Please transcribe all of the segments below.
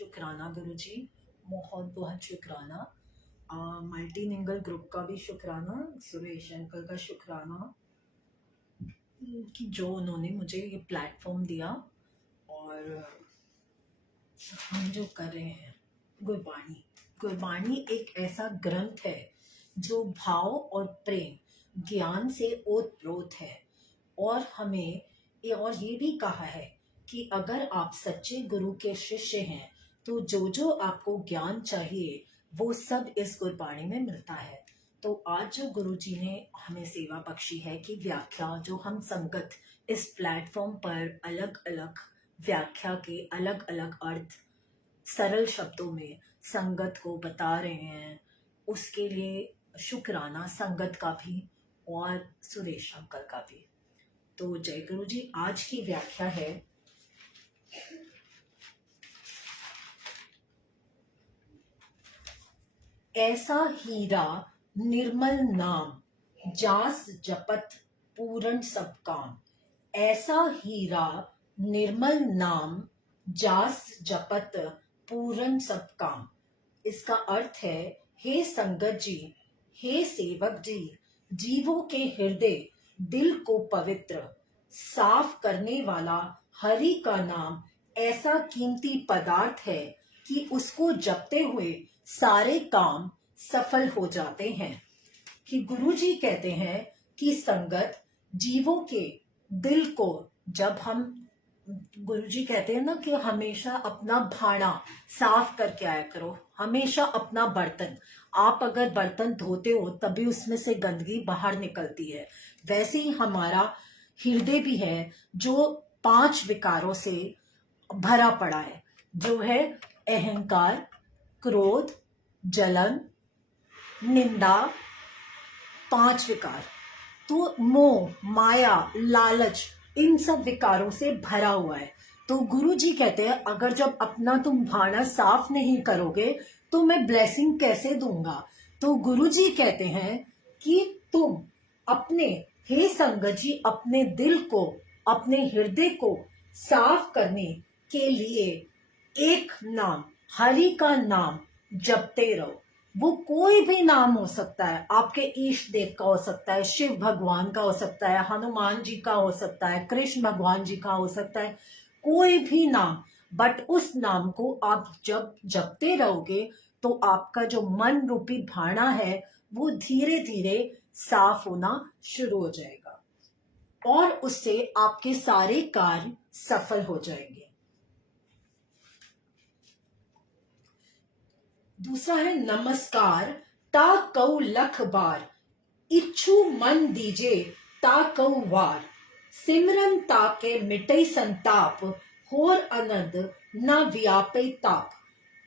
शुक्राना गुरुजी, बहुत बहुत शुक्राना। मल्टीलिंगुअल ग्रुप का भी शुक्राना, सुरेश अंकल का शुक्राना कि जो उन्होंने मुझे ये प्लेटफॉर्म दिया। और हम जो कर रहे हैं गुरबाणी, गुरबाणी एक ऐसा ग्रंथ है जो भाव और प्रेम ज्ञान से ओतप्रोत है। और हमें ये भी कहा है कि अगर आप सच्चे गुरु के शिष्य हैं तो जो जो आपको ज्ञान चाहिए वो सब इस गुरबाणी में मिलता है। तो आज जो गुरु जी ने हमें सेवा बख्शी है कि व्याख्या जो हम संगत इस प्लेटफॉर्म पर अलग अलग व्याख्या के अलग अलग अर्थ सरल शब्दों में संगत को बता रहे हैं, उसके लिए शुक्राना संगत का भी और सुरेश अंकल का भी। तो जय गुरु जी। आज की व्याख्या है ऐसा हीरा निर्मल नाम जास जपत पूर्ण सब काम। ऐसा हीरा निर्मल नाम जास जपत पूर्ण सब काम। इसका अर्थ है, हे संगत जी, हे सेवक जी, जीवों के हृदय दिल को पवित्र साफ करने वाला हरि का नाम ऐसा कीमती पदार्थ है कि उसको जपते हुए सारे काम सफल हो जाते हैं। कि गुरु जी कहते हैं कि संगत जीवों के दिल को, जब हम गुरु जी कहते हैं ना कि हमेशा अपना भाना साफ करके आया करो, हमेशा अपना बर्तन, आप अगर बर्तन धोते हो तभी उसमें से गंदगी बाहर निकलती है। वैसे ही हमारा हृदय भी है जो 5 विकारों से भरा पड़ा है, जो है अहंकार, क्रोध, जलन, निंदा, 5 विकार। तो मोह, माया, लालच, इन सब विकारों से भरा हुआ है। तो गुरु जी कहते हैं अगर जब अपना तुम भाना साफ नहीं करोगे तो मैं ब्लेसिंग कैसे दूंगा। तो गुरु जी कहते हैं कि तुम अपने, हे संगत जी, अपने दिल को, अपने हृदय को साफ करने के लिए एक नाम, हरि का नाम जपते रहो। वो कोई भी नाम हो सकता है, आपके ईष्ट देव का हो सकता है, शिव भगवान का हो सकता है, हनुमान जी का हो सकता है, कृष्ण भगवान जी का हो सकता है, कोई भी नाम। बट उस नाम को आप जब जपते रहोगे तो आपका जो मन रूपी भाना है वो धीरे धीरे साफ होना शुरू हो जाएगा और उससे आपके सारे कार्य सफल हो जाएंगे। दूसरा है नमस्कार ता कऊ लख बार, इच्छु मन दीजे ता कऊ वार। सिमरन ताके मिटई संताप, होर अनंद न व्यापे ताप।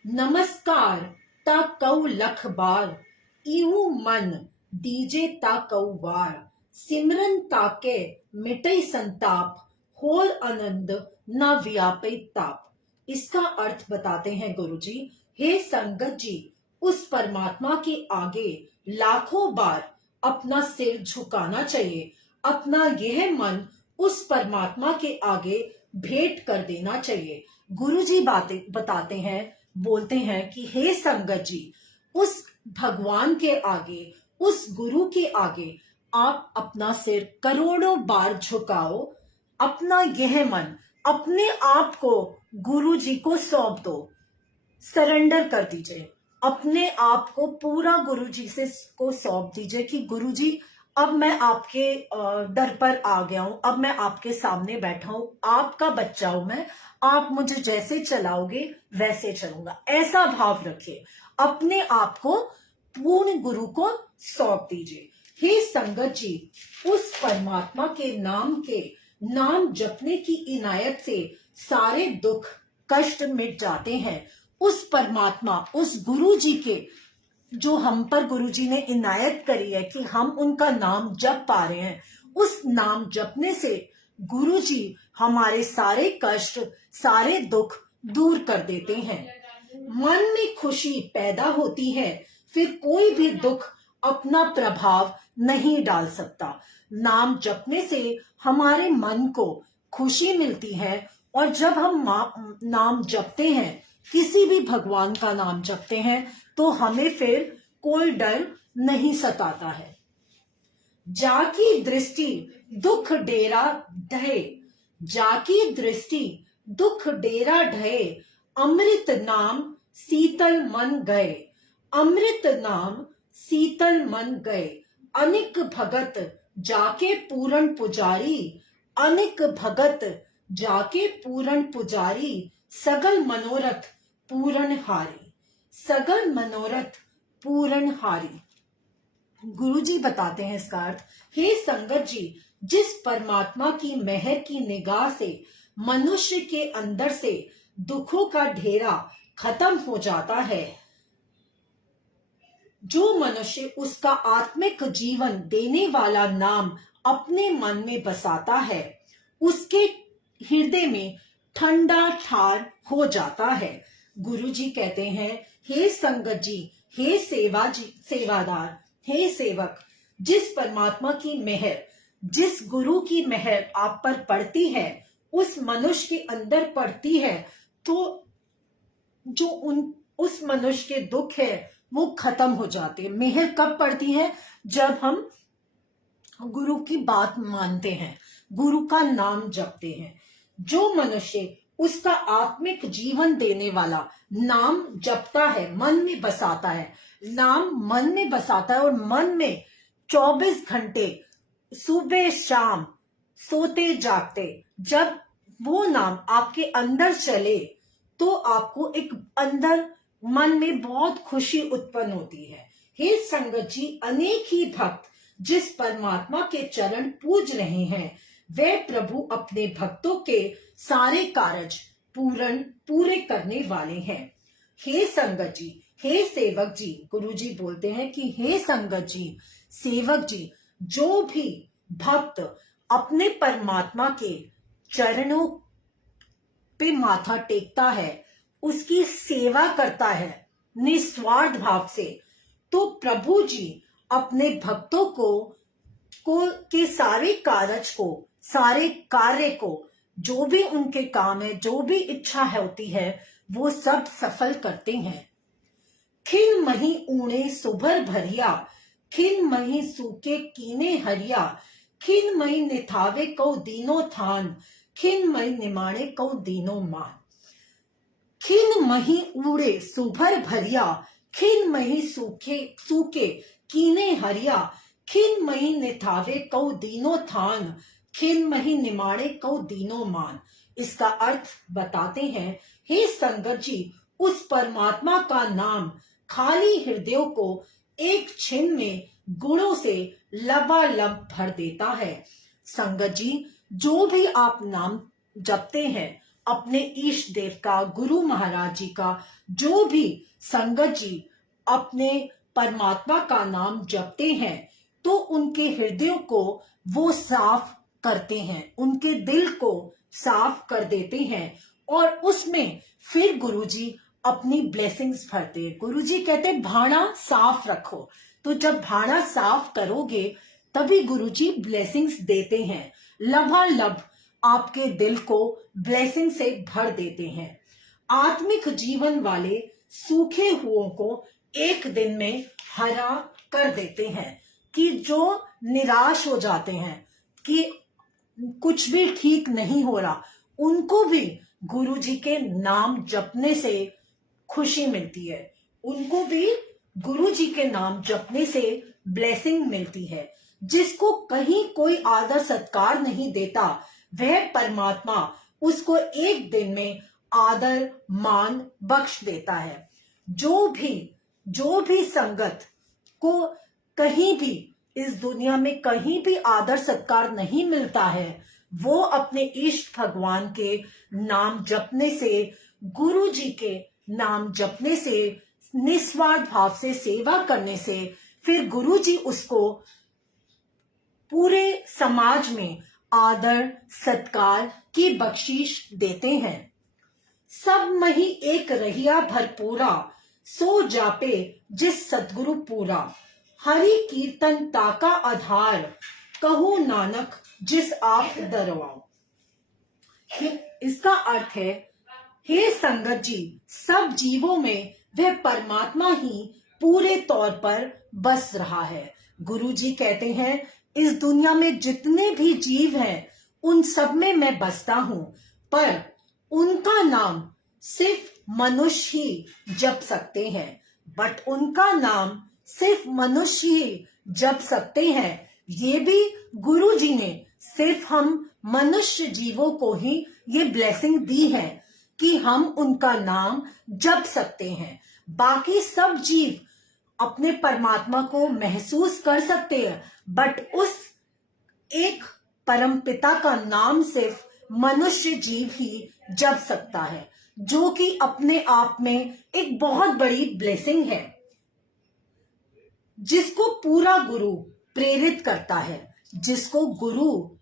नमस्कार ता कऊ लख बार, इहु मन दीजे ता कऊ वार। सिमरन ताके मिटई संताप, होर आनंद न व्यापे ताप। इसका अर्थ बताते हैं गुरु जी। हे संगत जी, उस परमात्मा के आगे लाखों बार अपना सिर झुकाना चाहिए, अपना यह मन उस परमात्मा के आगे भेंट कर देना चाहिए। गुरु जी बातें बताते हैं, बोलते हैं कि हे संगत जी, उस भगवान के आगे, उस गुरु के आगे आप अपना सिर करोड़ों बार झुकाओ, अपना यह मन, अपने आप को गुरु जी को सौंप दो, सरेंडर कर दीजिए, अपने आप को पूरा गुरु जी से को सौंप दीजिए कि गुरु जी अब मैं आपके दर पर आ गया हूं, अब मैं आपके सामने बैठा हूं, आपका बच्चा हूं मैं, आप मुझे जैसे चलाओगे वैसे चलूंगा। ऐसा भाव रखिए, अपने आप को पूर्ण गुरु को सौंप दीजिए। हे संगत जी, उस परमात्मा के नाम जपने की इनायत से सारे दुख कष्ट मिट जाते हैं। उस परमात्मा, उस गुरु जी के, जो हम पर गुरु जी ने इनायत करी है कि हम उनका नाम जप पा रहे हैं, उस नाम जपने से गुरु जी हमारे सारे कष्ट, सारे दुख दूर कर देते हैं। मन में खुशी पैदा होती है, फिर कोई भी दुख अपना प्रभाव नहीं डाल सकता। नाम जपने से हमारे मन को खुशी मिलती है और जब हम नाम जपते हैं किसी भी भगवान का नाम जपते हैं तो हमें फिर कोई डर नहीं सताता है। जाकी दृष्टि दुख डेरा ढहे, जाकी दृष्टि दुख डेरा ढहे, अमृत नाम शीतल मन गए, अमृत नाम शीतल मन गए, अनिक भगत जाके पूरन पुजारी, अनिक भगत जाके पूरन पुजारी, सगल मनोरथ पूरन हारी, सगल मनोरथ पूरन हारी। गुरु जी बताते हैं इसका अर्थ, हे संगत जी, जिस परमात्मा की मेहर की निगाह से मनुष्य के अंदर से दुखों का ढेरा खत्म हो जाता है, जो मनुष्य उसका आत्मिक जीवन देने वाला नाम अपने मन में बसाता है, उसके हृदय में ठंडा ठार हो जाता है। गुरु जी कहते हैं, हे संगत जी, हे सेवादार, हे सेवक, जिस परमात्मा की मेहर, जिस गुरु की मेहर आप पर पड़ती है, उस मनुष्य के अंदर पड़ती है, तो जो उस मनुष्य के दुख है वो खत्म हो जाते हैं। मेहर कब पड़ती है? जब हम गुरु की बात मानते हैं, गुरु का नाम जपते हैं। जो मनुष्य उसका आत्मिक जीवन देने वाला नाम जपता है, मन में बसाता है, नाम मन में बसाता है और मन में 24 घंटे सुबह शाम सोते जागते जब वो नाम आपके अंदर चले तो आपको एक अंदर मन में बहुत खुशी उत्पन्न होती है। हे संगत जी, अनेक ही भक्त जिस परमात्मा के चरण पूज रहे हैं, वे प्रभु अपने भक्तों के सारे कार्य पूरे करने वाले हैं। हे संगत जी, हे सेवक जी, गुरु जी बोलते हैं कि हे संगत जी, सेवक जी, जो भी भक्त अपने परमात्मा के चरणों पे माथा टेकता है, उसकी सेवा करता है निस्वार्थ भाव से, तो प्रभु जी अपने भक्तों को के सारे कार्य को जो भी उनके काम है, जो भी इच्छा होती है, वो सब सफल करते हैं। खिन मही ऊणे सुभर भरिया, खिन मही सूखे कीने हरिया, खिन मही निथावे कौ दीनो थान, खिन मही निमाणे कौ दीनो मान। खिन मही ऊड़े सुभर भरिया, खिन मही सूखे कीने हरिया, खिन मही निथावे कौ दीनो थान, खिन मही निमाणे कौ दीनो मान। इसका अर्थ बताते हैं, हे संगत जी, उस परमात्मा का नाम खाली हृदयों को एक क्षण में गुणों से लबालब भर देता है। संगत जी, जो भी आप नाम जपते हैं अपने ईष्ट देव का, गुरु महाराज जी का, जो भी संगत जी अपने परमात्मा का नाम जपते हैं, तो उनके हृदयों को वो साफ करते हैं, उनके दिल को साफ कर देते हैं और उसमें फिर गुरुजी अपनी ब्लेसिंग्स भरते हैं। गुरुजी कहते हैं भाना साफ रखो, तो जब भाना साफ करोगे तभी गुरुजी ब्लेसिंग्स देते हैं, लबालब आपके दिल को ब्लेसिंग से भर देते हैं। आत्मिक जीवन वाले सूखे हुओं को एक दिन में हरा कर देते हैं, कि जो निराश हो जाते हैं कि कुछ भी ठीक नहीं हो रहा, उनको भी गुरु जी के नाम जपने से खुशी मिलती है, उनको भी गुरु जी के नाम जपने से ब्लेसिंग मिलती है। जिसको कहीं कोई आदर सत्कार नहीं देता, वह परमात्मा उसको एक दिन में आदर मान बख्श देता है। जो भी संगत को कहीं भी इस दुनिया में कहीं भी आदर सत्कार नहीं मिलता है, वो अपने इष्ट भगवान के नाम जपने से, गुरु जी के नाम जपने से, निस्वार्थ भाव से सेवा करने से, फिर गुरु जी उसको पूरे समाज में आदर सत्कार की बख्शीश देते हैं। सब मही एक रहिया भरपूरा, सो जापे जिस सतगुरु पूरा, हरि कीर्तन ताका आधार, कहूं नानक जिस आप दरवाओ। इसका अर्थ है हे संगत जी, सब जीवों में वह परमात्मा ही पूरे तौर पर बस रहा है। गुरु जी कहते हैं, इस दुनिया में जितने भी जीव हैं उन सब में मैं बसता हूं, पर उनका नाम सिर्फ मनुष्य ही जप सकते हैं। बट उनका नाम सिर्फ मनुष्य ही जप सकते हैं। ये भी गुरु जी ने सिर्फ हम मनुष्य जीवों को ही ये ब्लेसिंग दी है कि हम उनका नाम जप सकते हैं। बाकी सब जीव अपने परमात्मा को महसूस कर सकते हैं, बट उस एक परम पिता का नाम सिर्फ मनुष्य जीव ही जप सकता है, जो कि अपने आप में एक बहुत बड़ी ब्लेसिंग है। जिसको पूरा गुरु प्रेरित करता है, जिसको गुरु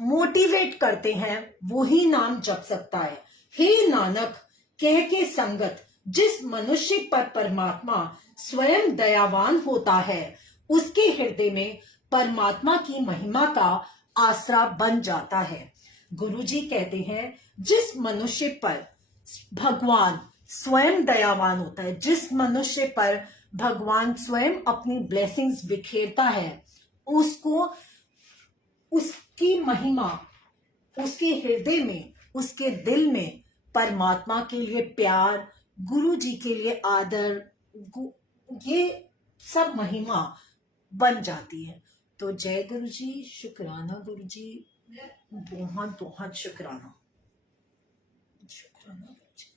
मोटिवेट करते हैं, वो ही नाम जप सकता है। हे नानक, कह के संगत, जिस मनुष्य पर परमात्मा स्वयं दयावान होता है, उसके हृदय में परमात्मा की महिमा का आसरा बन जाता है। गुरु जी कहते हैं, जिस मनुष्य पर भगवान स्वयं दयावान होता है, जिस मनुष्य पर भगवान स्वयं अपनी ब्लेसिंग्स बिखेरता है, उसको उसकी महिमा, उसके हृदय में, उसके दिल में परमात्मा के लिए प्यार, गुरु जी के लिए आदर, ये सब महिमा बन जाती है। तो जय गुरु जी, शुक्राना गुरु जी, बहुत बहुत शुक्राना, शुक्राना गुरु जी।